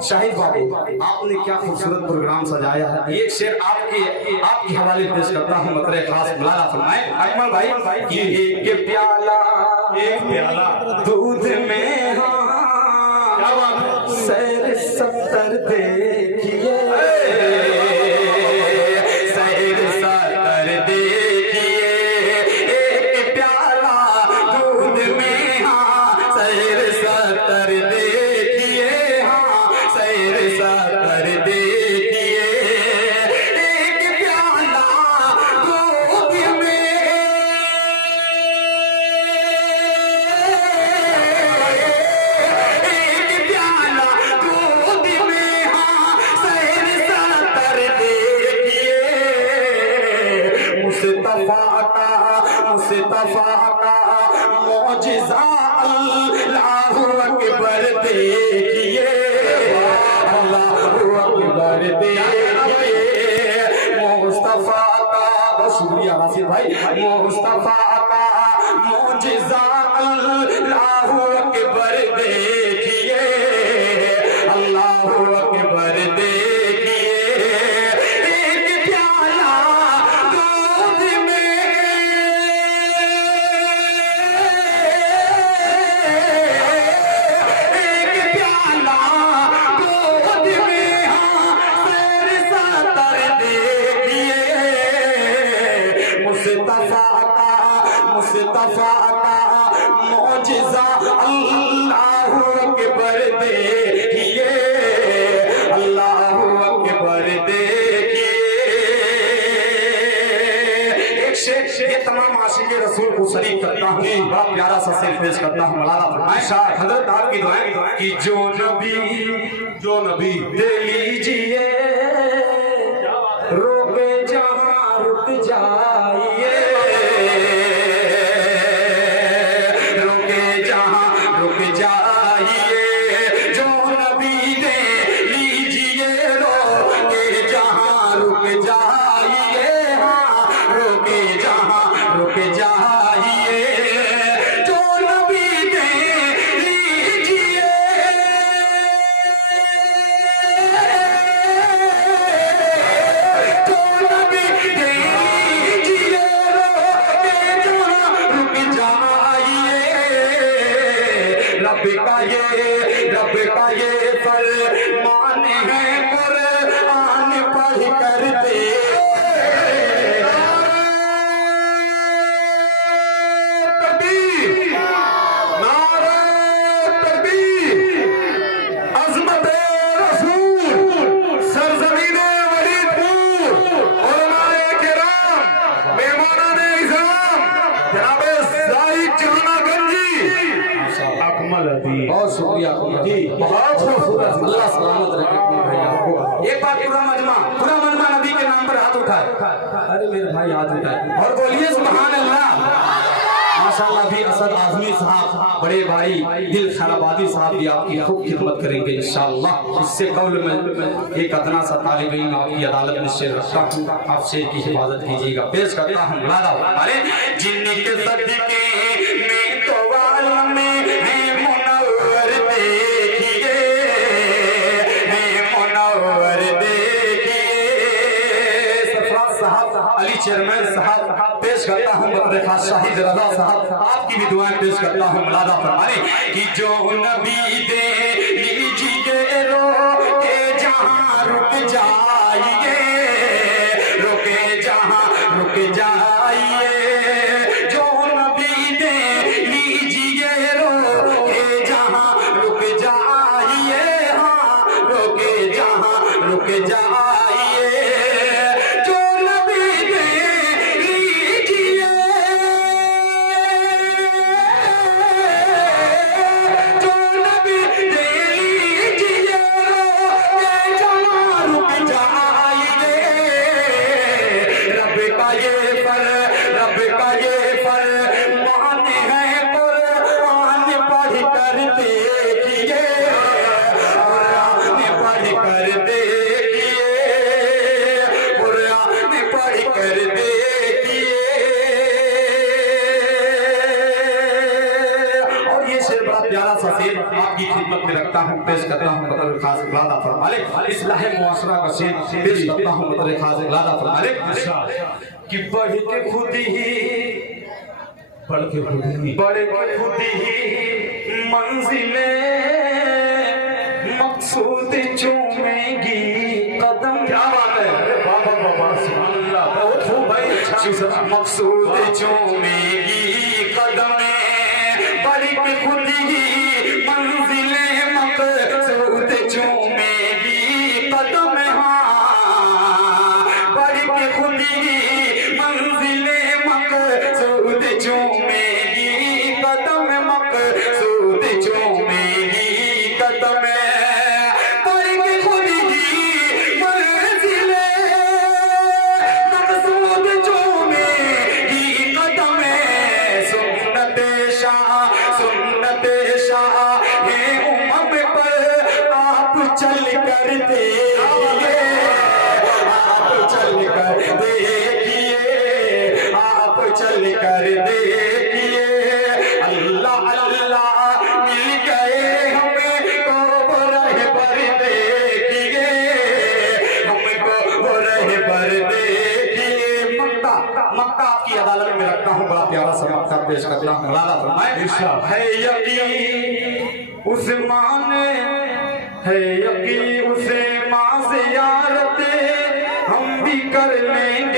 शाहिद बाबू, आपने क्या खूबसूरत प्रोग्राम सजाया है। एक शेर आपकी हवाले पेश करता हूँ, मतरे खास बुलाना फरमाए अकमल भाई कि एक प्याला दूध में सैर 70 देखिए, सैर 70 देखिए, एक प्याला दूध में सैर 70 देखिए, सैर 70 देखिए, एक प्याला दूध में मुस्तफा का मौजिज़ा अल्लाहु अकबर देखिए, अल्लाहु अकबर देखिए, मुस्तफा का, बहुत शुक्रिया नासिर भाई, मुस्तफा का मौजिज़ा अल्लाहु अकबर देखिए, अल्लाहु अकबर देखिए, एक प्याला दूध में, एक प्याला दूध में सैर 70 देखिए, मुस्तफा का मौजिज़ा अल्लाहु अकबर देखिए, अल्लाहु अकबर देखिए। एक शेर ये तमाम आशिक़े रसूल को शरीक करता हूँ, बड़ा प्यारा सा शेर पेश करता हूँ। मौलाना फरमाए हज़रत आपकी दुआएं कि जो नबी दे लीजिए, रोके जहाँ रुक जाइए, रोके जहाँ रुक जाइए, जो नबी दे लीजिए, रोके जहाँ रुक जाइए, हाँ रोके जहाँ रुक जाइए, जो नबी दे लीजिए, जो नबी दे लीजिए, रोके जहाँ रुक जाइए, रब का ये फरमान है, कुरान पढ़ कर दे, बहुत शुक्रिया जी, बहुत खूबसूरत, अल्लाह सलामत रखे भाई आपको। एक बार पूरा मजमा नबी के नाम पर हाथ उठाए, अरे मेरे भाई हाथ उठाए और बोलिए सुभान अल्लाह। माशाअल्लाह भी असद आजमी साहब, बड़े भाई दिल खैराबादी साहब भी आपकी खूब खिदमत करेंगे इंशाअल्लाह। इससे कबल में एक अदना सा तालिब इल्म आपकी अदालत में शेर रखता हूँ, आप शेर की हिफाजत कीजिएगा। पेश करता हूँ लादा, अरे जिन्नी के सदके में तो आलम में है मुनव्वर देखिए, है मुनव्वर देखिए, सरफराज साहब, अली चेयरमैन साहब, पेश करता हूँ बतरे खास शाहिद रजा साहब, आपकी भी दुआएं पेश करता हूँ। मुलादा फरमाए कि जो नबी दे लीजिए, रोके जहाँ रुक जाइए, रोके जहाँ रुक जाइए, जो नबी दे लीजिए, रोके जहाँ रुक जाइए, हाँ रोके जहाँ रुक जाइए, जो नबी दे लीजिए, जो नबी दे लीजिए, रोके जहाँ रुक जाइए, रब का ये प्यारा सा शेर आपकी खिदमत में रखता हूँ, पेश करता हूँ। मतलब खास इलादा फरमाले इस्लाह मुआशरा का शेर पेश करता हूँ। मतलब खास इलादा फरमाले कि बढ़ के खुद ही मंजिले मकसूद चूमेगी कदम। क्या बात है, बाबा बाबा सुभान अल्लाह, बहुत खूब भाई। मकसूद चूमेगी कदम, बढ़ के खुद ही मंजिले मकसूद चूमेगी कदम। हाँ, बढ़ के खुद ही मंजिले मकसूद चूमेगी कदम, मकसूद चूमेगी कदम। बढ़ के खुद ही मंजिले मकसूद चूमेगी कदम। सुन्नत शाह है उम्मत पर आप चल कर देखिए, आप चल कर देखिए, आप चल कर देखिए। अल्लाह अल्लाह मिल गए हमको वो रहबर देखिए, हमको वो रहबर देखिए। मक्का की अदालत में रखता हूँ, बड़ा प्यारा सा मक्का पेश करता हूँ। है यकीन उस माने, है यकीन उसे मां ज़ियारत हम भी कर लेंगे।